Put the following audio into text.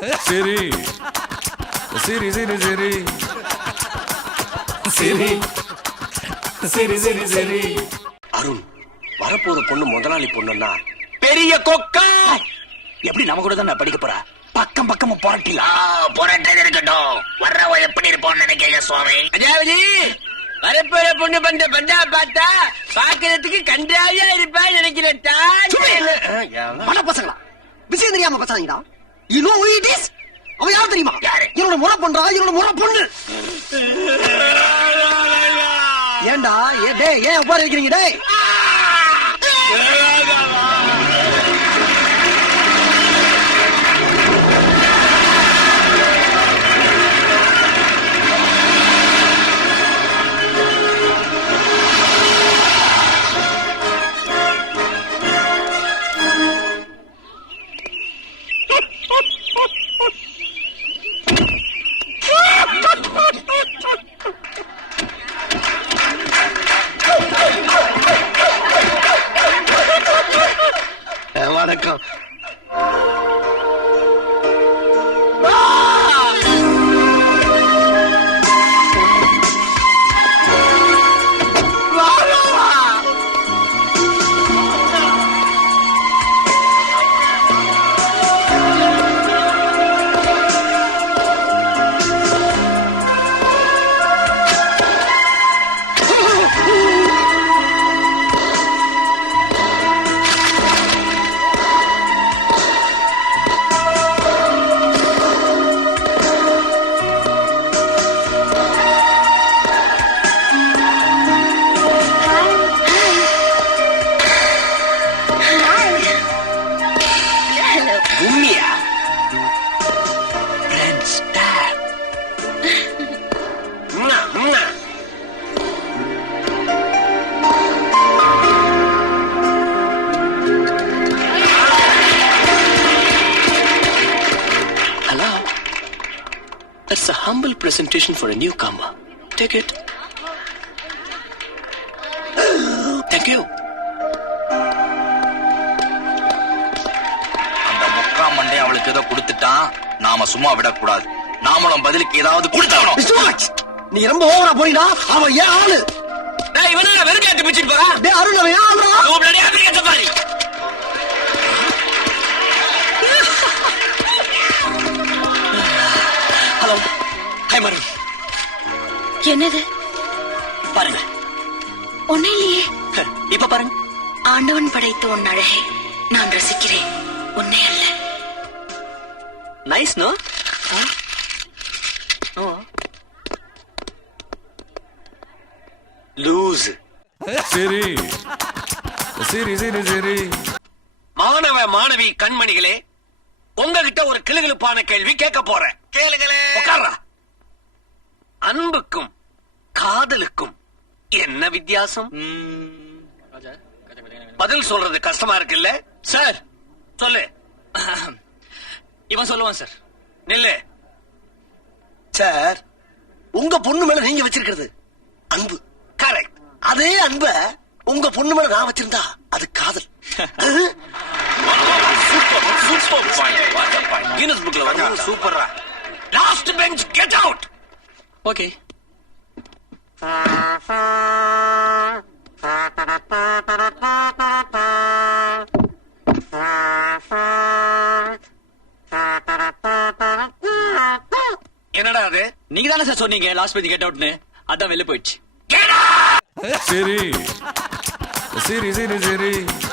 சரி சரி சரி சரி சரி சரி சரி சரி. அருண், வரப்போற பொண்ணு முதலாளி பொண்ணுன்னா பெரிய கொக்கா. எப்படி நம்ம கூட தான் படிக்க போறா? பக்கம் பக்கமா புரட்டிலாம். புரட்டது இருக்கட்டும், வர்றவ எப்படி இருப்போம்னு நினைக்கிறீங்க சுவாமி? அதாவது வரப்போற பொண்ணு பண்ற பண்டா பார்த்தா பாக்குறதுக்கு கண்டாவியா இருப்பான்னு நினைக்கிறேன். பண பசங்களா, விஷயம் தெரியாம பசாதீங்கடா. You know who it is? அவன் யார் தெரியுமா? யாரு? என்னோட முறை பண்றா, என்னோட முறை பொண்ணு. ஏண்டா டேய், ஏன் உட்கார வைக்கிறீங்க டேய்? வணக்கம். உண்மையா? Red Star. ம்மா, ம்மா. Hello. That's a humble presentation for a newcomer. Take it. Thank you. Monday அவளுக்கு ஏதோ கொடுத்துட்டான், நாம சும்மா விடக்கூடாது. நாமளும் பதிலுக்கு ஏதாவது கொடுத்தாகணும். நீ ரொம்ப ஓவரா போறீடா. அவன் ஏன் ஆளு? டேய், இவனா வெறுக்காட்டு பிடிச்சிட்டு போறான். டேய் அருண், அவன் ஏன் ஆளுடா? ஓபலடி ஆப்பிரிக்கா சஃபாரி. ஹலோ, ஹாய் மரு. என்னது? பாருங்க. ஒண்ணு இல்லையே. இப்ப பாருங்க. ஆண்டவன் படைத்த உன் அழகை நான் ரசிக்கிறேன், உன்னை அல்ல. Nice no? லூஸ். சரி சரி சரி சரி. மாணவ மாணவி கண்மணிகளே, உங்ககிட்ட ஒரு கிளுகிளுப்பான கேள்வி கேட்க போறேன். கேளுங்களே. உட்கார்றா. அன்புக்கும் காதலுக்கும் என்ன வித்தியாசம்? பதில் சொல்றது கஷ்டமா இருக்குல்ல? சார் சொல்லு. இவன் சொல்லுவான் சார். நில்லு. சார், உங்க பொண்ணு மேல நீங்க வச்சிருக்கிறது அன்பு. கரெக்ட். அதே அன்ப உங்க பொண்ணு மேல நான் வச்சிருந்தா அது காதல். Super super point. What a point. Guinness புக்ல வந்து சூப்பரா. Last bench get out. Okay. என்னடா அது? நீங்க தானே சார் சொன்னீங்க லாஸ்ட் பேஜ் கெட் அவுட்னு. அதான் வெளில போயிடுச்சு. சரி சரி சரி சரி.